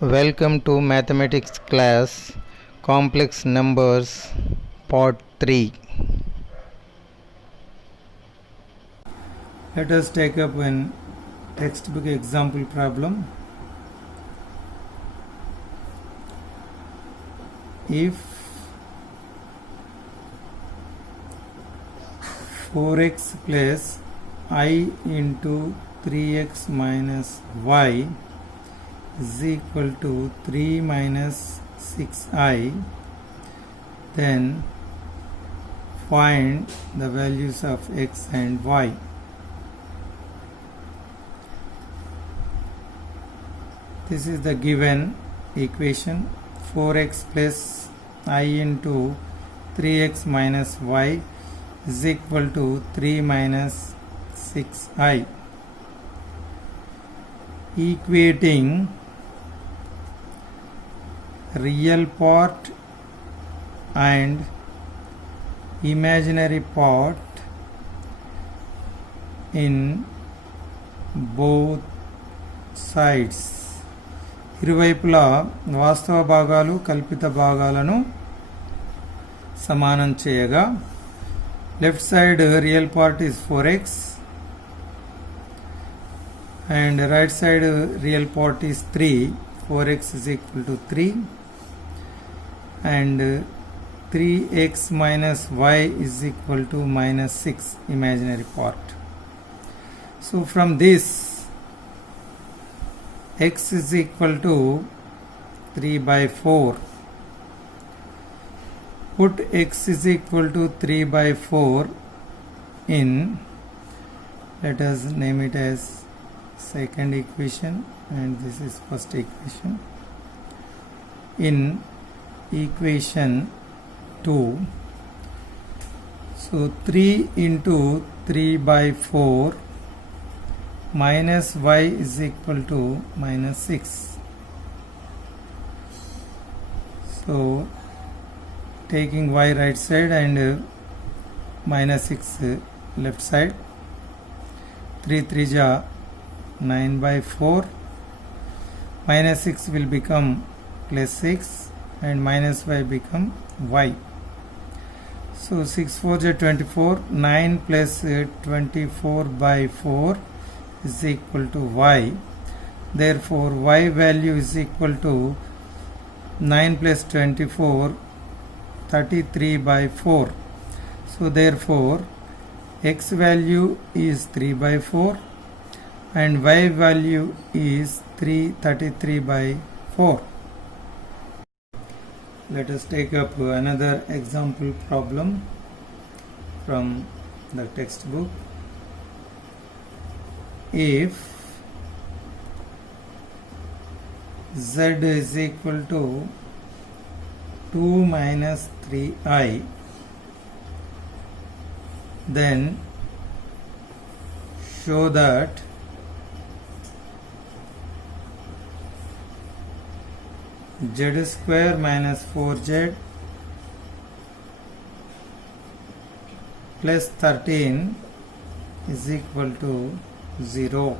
Welcome to mathematics class, complex numbers, part 3. Let us take up an textbook example problem. If 4x plus I into 3x minus y is equal to 3 minus 6i, then find the values of x and y. This is the given equation. 4x plus I into 3x minus y is equal to 3 minus 6i. Equating real part and imaginary part in both sides. ఇరువైపులా వాస్తవ భాగాలు కల్పిత భాగాలను సమానం చేయగా left side real part is 4x and right side real part is 3. 4x is equal to 3 and 3x minus y is equal to minus 6 imaginary part. So from this x is equal to 3 by 4. Put x is equal to 3 by 4 in, let us name it as second equation and this is first equation. In equation 2, so 3 into 3 by 4 minus y is equal to minus 6. So taking y right side and minus 6 left side, 3 3 ja 9 by 4, minus 6 will become plus 6 and minus y become y. So 6 4 ja 24, 9 plus 24 by 4 is equal to y. Therefore y value is equal to 9 plus 24, 33 by 4. So therefore x value is 3 by 4 and y value is 33 by 4. Let us take up another example problem from the textbook. If z is equal to 2 minus 3i, then show that z square minus 4z plus 13 is equal to 0.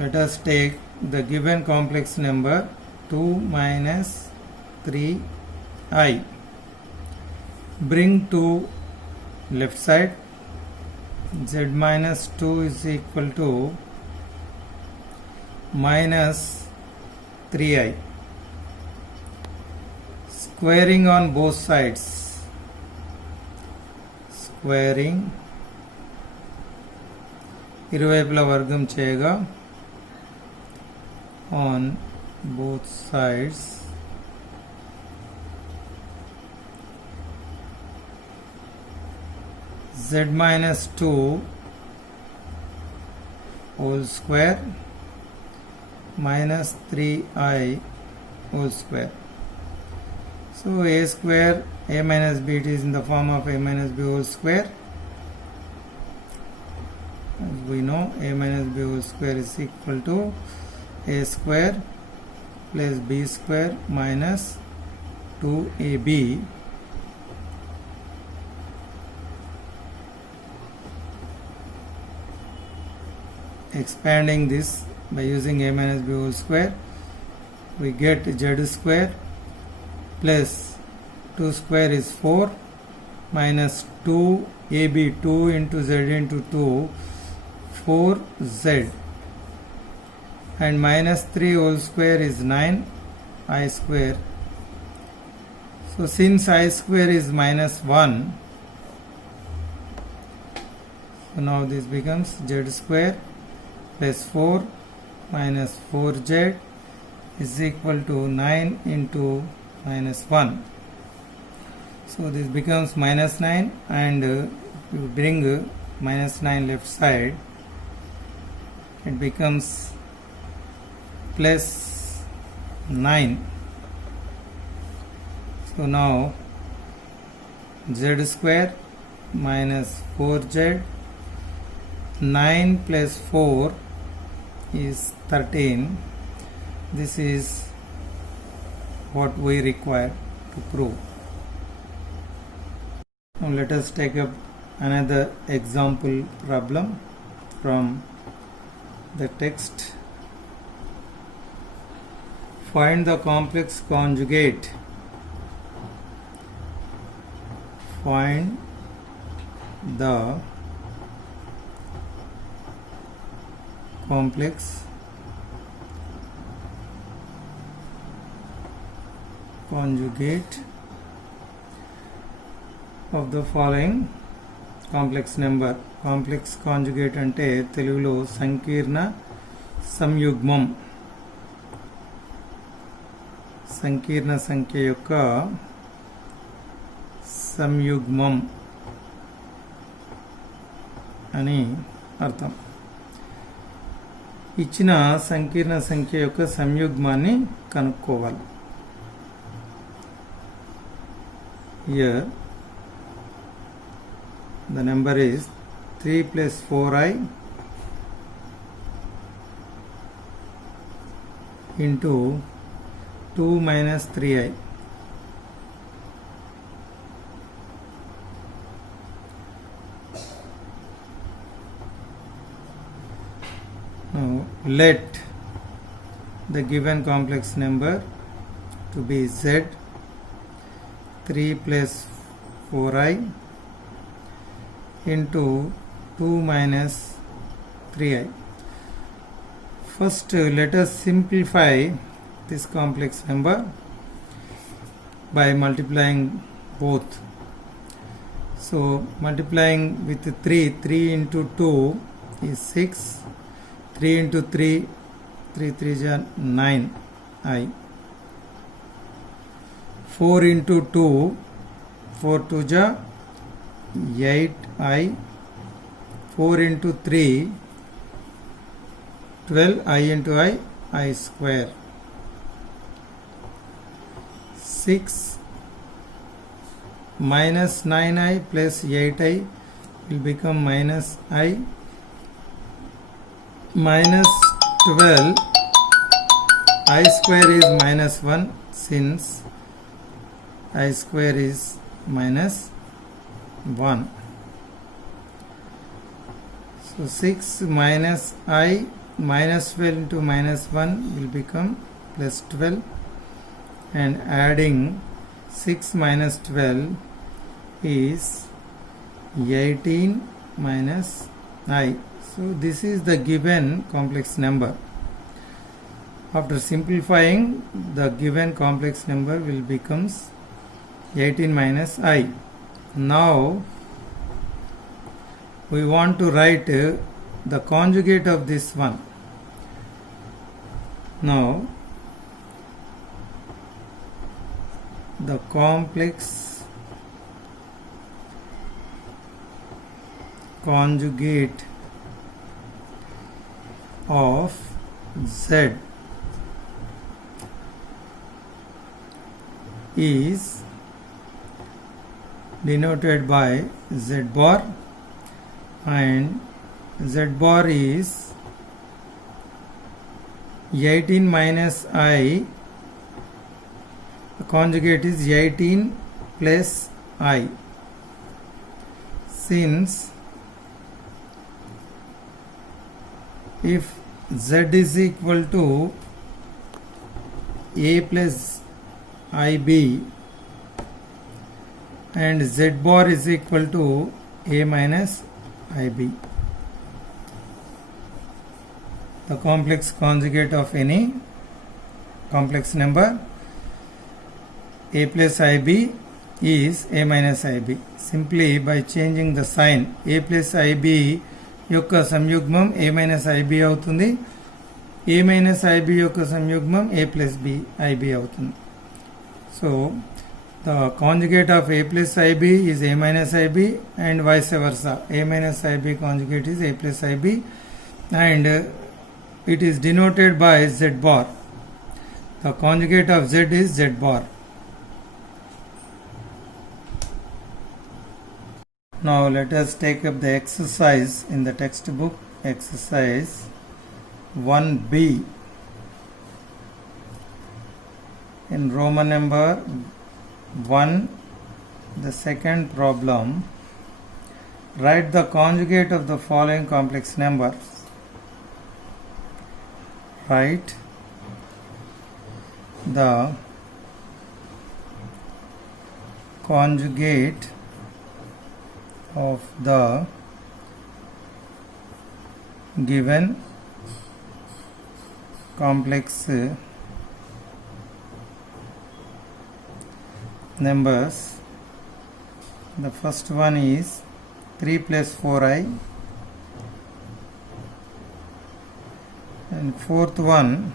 Let us take the given complex number 2 minus 3i. Bring to left side. Z minus 2 is equal to minus 3i. Squaring on both sides. Squaring ఇరువైపులా వర్గం చేయగా on both sides. Z minus 2 whole square minus 3i whole square. So a square, a minus b, it is in the form of a minus b whole square. As we know, a minus b whole square is equal to a square plus b square minus 2ab expanding this by using a minus b whole square, we get z square plus 2 square is 4 minus 2 ab 2 into z into 2 4z and minus 3 whole square is 9 I square. So since I square is minus 1, so now this becomes z square plus 4 minus 4z is equal to 9 into minus 1. So this becomes minus 9, and you bring minus 9 left side, it becomes plus 9. So now z square minus 4z, 9 plus 4 is 13. This is what we require to prove. Now let us take up another example problem from the text. Find the complex conjugate. Find the complex conjugate of the following complex number. Complex conjugate అంటే తెలుగులో సంకీర్ణ సంయుగ్మం. సంకీర్ణ సంఖ్య యొక్క సంయుగ్మం అని అర్థం. ఇచ్చిన సంకీర్ణ సంఖ్య యొక్క సంయుగ్మాన్ని కనుక్కోవాలి. Here the number is 3 plus 4i into 2 minus 3i. Now let the given complex number to be z. 3 plus 4i into 2 minus 3i. First let us simplify this complex number by multiplying both. So multiplying with 3 into 2 is 6, 3 into 3, 3 3 is 9i. 4 into 2, 4 2 ja 8i. 4 into 3, 12i into I square. 6 minus 9i plus 8i will become minus I. Minus 12 I square is minus 1, since I square is minus 1. So 6 minus I minus 12 into minus 1 will become plus 12, and adding 6 minus 12 is 18 minus I. So this is the given complex number. After simplifying, the given complex number will becomes 18 minus I. Now we want to write the conjugate of this one. Now the complex conjugate of z is denoted by z bar, and z bar is 18 minus I. The conjugate is 18 plus I. Since if z is equal to a plus ib and z bar is equal to a minus ib, the complex conjugate of any complex number a plus ib is a minus ib. Simply by changing the sign, a plus ib యొక్క సంయుగ్మం a minus ib అవుతుంది, a minus ib యొక్క సంయుగ్మం a plus b ib అవుతుంది. So the conjugate of a plus ib is a minus ib and vice versa. A minus ib conjugate is a plus ib and it is denoted by z bar. The conjugate of z is z bar. Now let us take up the exercise in the textbook. Exercise 1b. In Roman number 1, the second problem, write the conjugate of the following complex numbers. Write the conjugate of the given complex numbers. The first one is 3 plus 4i and fourth one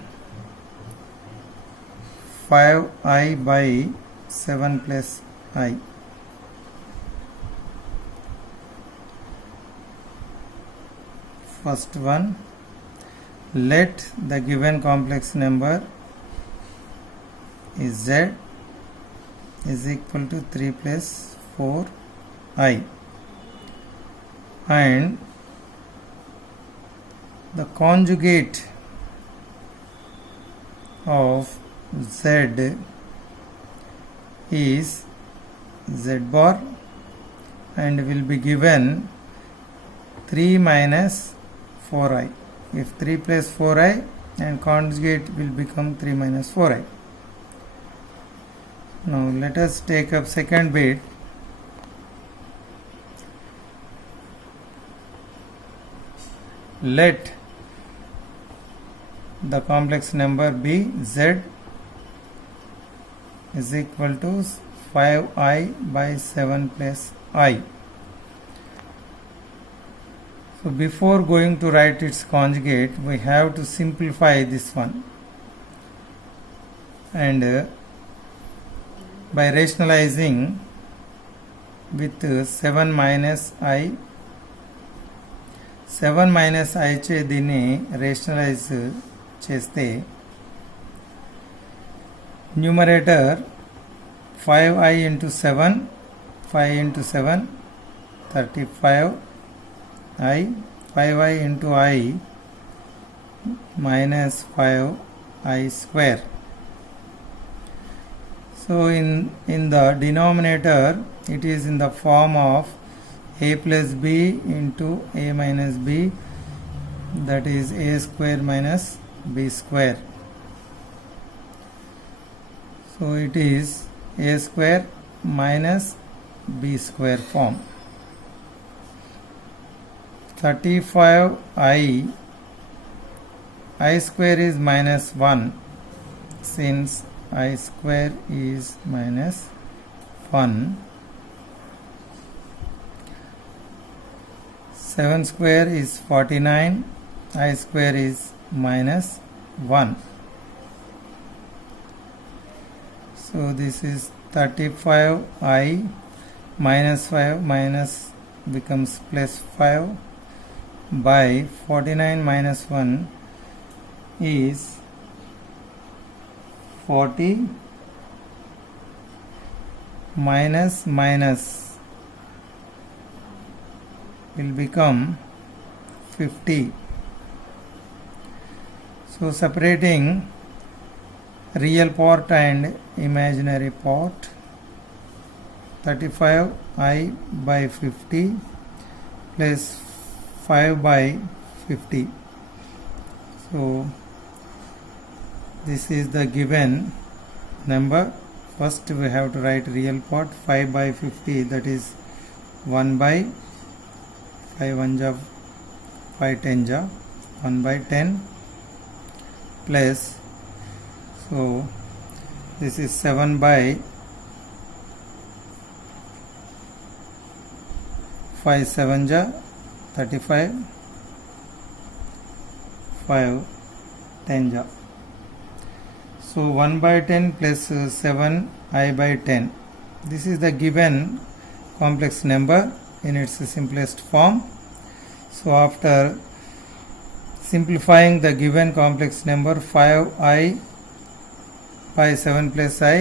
5i by 7 plus I. First one, let the given complex number is z is equal to 3 plus 4i and the conjugate of z is z bar and will be given 3 minus 4i. If 3 plus 4i and conjugate will become 3 minus 4i. Now let us take up second bit. Let the complex number be z is equal to 5i by 7 plus I. So before going to write its conjugate, we have to simplify this one, and by rationalizing with 7 minus I చే దీన్ని rationalise చేస్తే numerator 5i into 7, 5 into 7 35i, 5i into I minus 5i square. So in the denominator it is in the form of a plus b into a minus b, that is a square minus b square. So it is a square minus b square form. 35i, I square is minus 1 since I square is minus 1. 7 square is 49, I square is minus 1. So this is 35i minus 5 minus becomes plus 5 by 49 minus 1 is 40 minus minus will become 50. So separating real part and imaginary part, 35i by 50 plus 5 by 50. So this is the given number. First we have to write real part 5 by 50, that is 1 by 5 1 ja 5 10 ja 1 by 10 plus, so this is 7 by 5 7 ja 35 5 10 ja. So 1 by 10 plus 7 I by 10. This is the given complex number in its simplest form. So after simplifying the given complex number 5I by 7 plus I,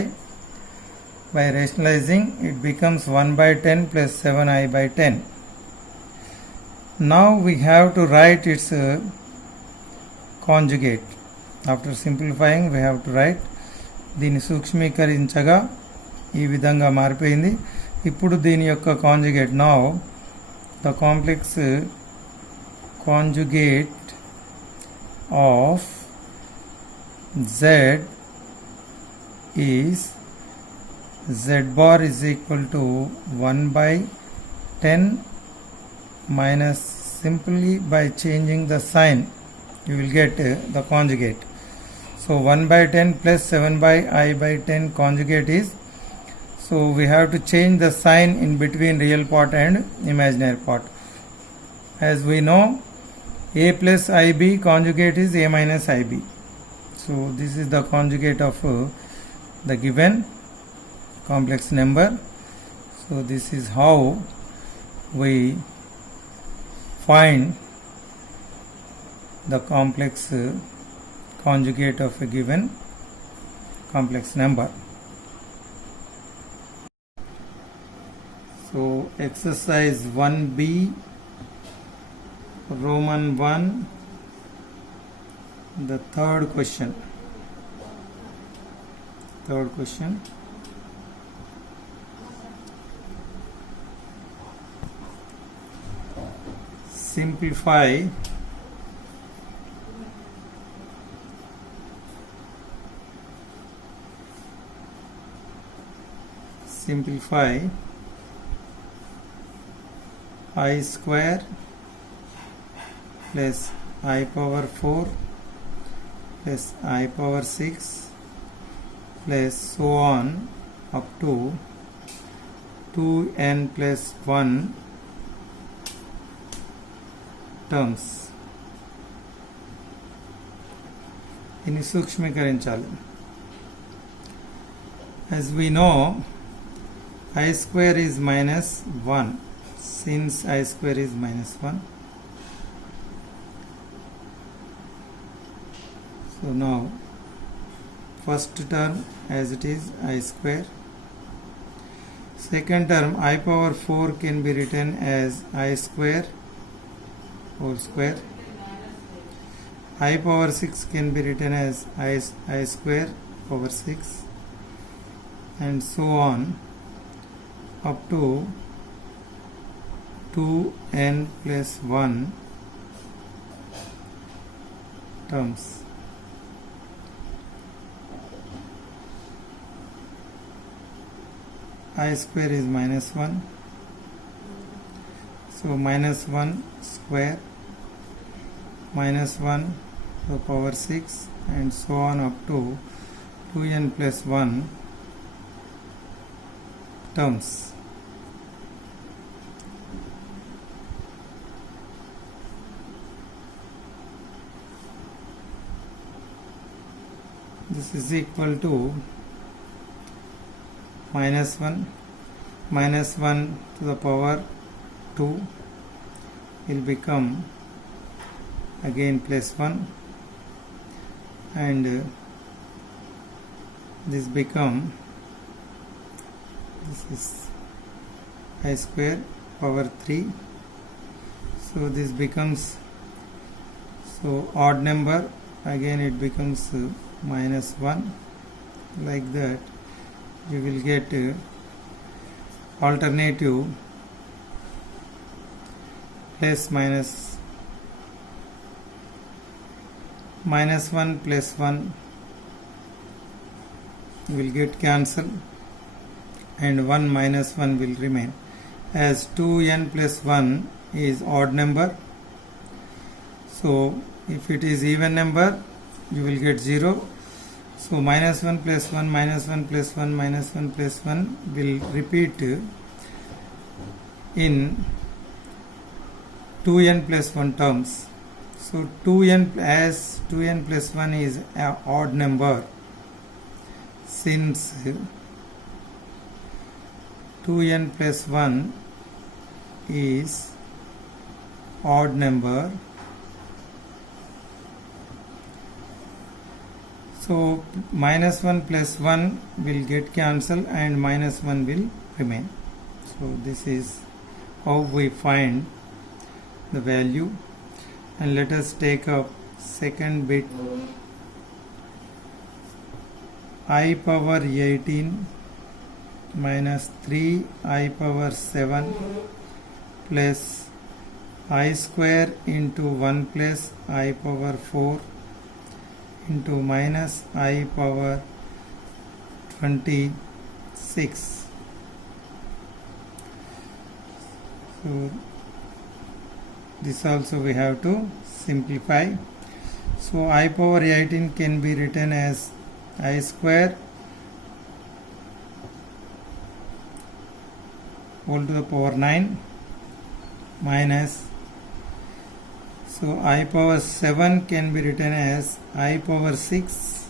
by rationalizing it becomes 1 by 10 plus 7I by 10. Now we have to write its conjugate. After simplifying we have to write, దీన్ని సూక్ష్మీకరించగా ఈ విధంగా మారిపోయింది. ఇప్పుడు దీని యొక్క conjugate. Now the complex conjugate of z is z bar is equal to 1 by 10 minus, simply by changing the sign you will get the conjugate. So 1 by 10 plus 7 by I by 10 conjugate is, so we have to change the sign in between real part and imaginary part. As we know, a plus ib conjugate is a minus ib. So this is the conjugate of the given complex number. So this is how we find the complex conjugate of a given complex number. So exercise 1b Roman 1, the third question. Simplify I square plus I power 4 plus I power 6 plus so on up to 2n plus 1 terms. ఇన్ని సూక్ష్మీకరించాలి. As we know, I square is minus 1. Since I square is minus 1, so now first term as it is I square. Second term I power 4 can be written as I square whole square. I power 6 can be written as I square over 6, and so on up to 2n plus 1 terms. I square is minus 1, so minus 1 square minus 1 to the power 6 and so on up to 2n plus 1 terms. This is equal to minus 1 to the power 2 will become again plus 1, and this is I square power 3, so this becomes, so odd number, again it becomes minus 1. Like that you will get alternative minus 1 plus 1 will get cancelled and 1 minus 1 will remain, as 2n plus 1 is odd number. So if it is even number, you will get 0. So minus 1 plus 1 minus 1 plus 1 minus 1 plus 1 will repeat in 2n plus 1 terms. So 2n, as 2n plus 1 is an odd number, since 2n plus 1 is odd number, so minus 1 plus 1 will get cancelled and minus 1 will remain. So this is how we find the value. And let us take up second bit. I power 18 minus 3 I power 7 plus I square into 1 plus I power 4 into minus I power 26. So this also we have to simplify. So I power 18 can be written as I square whole to the power 9 minus, so I power 7 can be written as I power 6.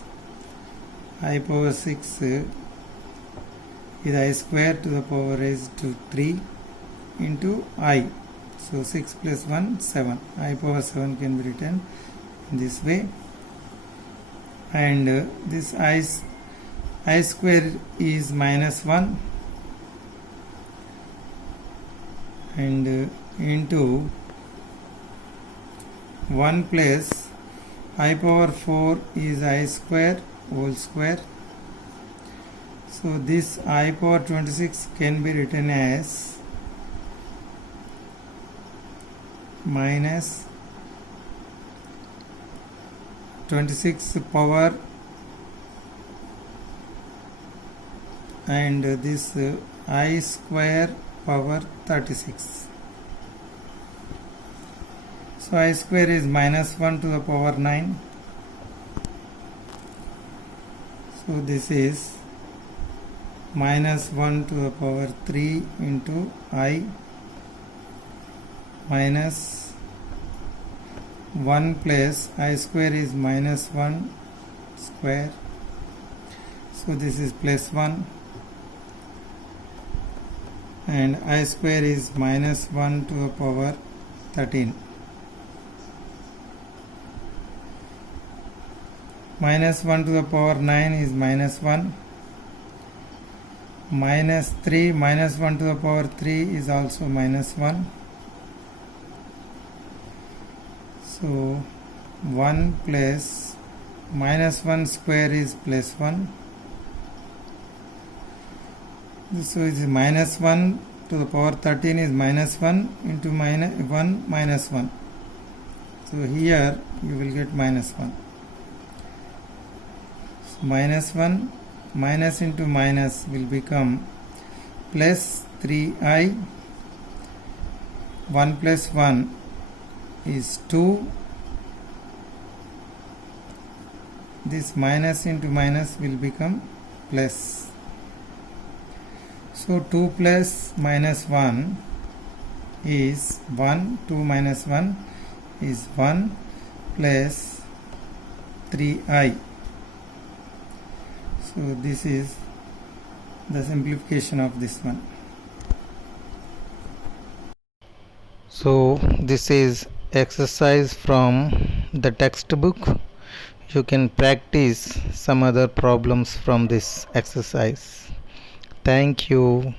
I power 6 is I square to the power raised to 3 into I. So 6 plus 1, 7. I power 7 can be written in this way. And this I square is minus 1 and into 1 plus I power 4 is I square whole square. So this I power 26 can be written as minus 26 power and this I square power 36. So I square is minus 1 to the power 9. So this is minus 1 to the power 3 into I minus 1 plus I square is minus 1 square. So this is plus 1 and I square is minus 1 to the power 13. Minus 1 to the power 9 is minus 1. Minus 3 minus 1 to the power 3 is also minus 1. So 1 plus minus 1 square is plus 1. So it is minus 1 to the power 13 is minus 1 into minus 1 minus 1. So here you will get minus 1. So minus 1 minus into minus will become plus 3i. 1 plus 1 is 2. This minus into minus will become plus. So 2 plus minus 1 is 1. 2 minus 1 is 1 plus 3i. So this is the simplification of this one. So this is exercise from the textbook. You can practice some other problems from this exercise. Thank you.